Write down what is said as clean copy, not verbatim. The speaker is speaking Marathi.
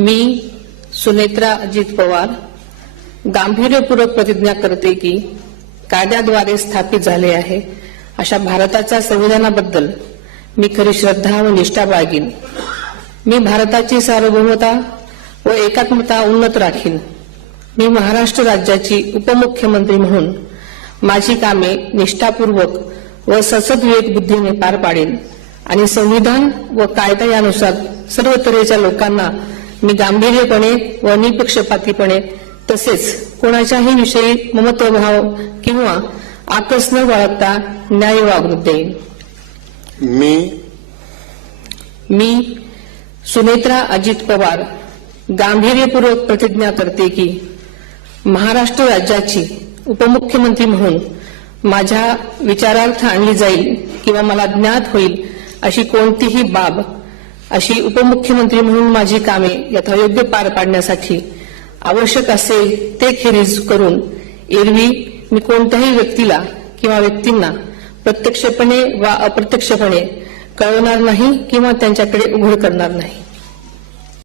मी सुनेत्रा अजित पवार गांभीर्यपूर्वक प्रतिज्ञा करते की कायद्याद्वारे स्थापित झाले आहे अशा भारताच्या संविधानाबद्दल मी खरी श्रद्धा व निष्ठा बाळगीन। मी भारताची सार्वभौमता व एकात्मता उन्नत राखीन। मी महाराष्ट्र राज्याची उपमुख्यमंत्री म्हणून माझी कामे निष्ठापूर्वक व सद्विवेक बुद्धीने पार पाडेन आणि संविधान व कायदा यानुसार सर्व तऱ्हेच्या लोकांना मी गांभीर्यपणे व निपक्षपातीपणे तसेच कोणाच्याही विषयी ममत्वभाव किंवा आकस न बाळगता न्याय वागणूक देईन। मी सुनेत्रा अजित पवार गांभीर्यपूर्वक प्रतिज्ञा करते की महाराष्ट्र राज्याची उपमुख्यमंत्री म्हणून माझ्या विचारार्थ आणली जाईल किंवा मला ज्ञात होईल अशी कोणतीही बाब अशी उपमुख्यमंत्री म्हणून माझी कामे यथायोग्य पार पाडण्यासाठी आवश्यक असेल ते खेरीज करून एरवी मी कोणत्याही व्यक्तीला किंवा व्यक्तींना प्रत्यक्षपणे वा अप्रत्यक्षपणे कळवणार नाही किंवा त्यांच्याकडे उघड करणार नाही।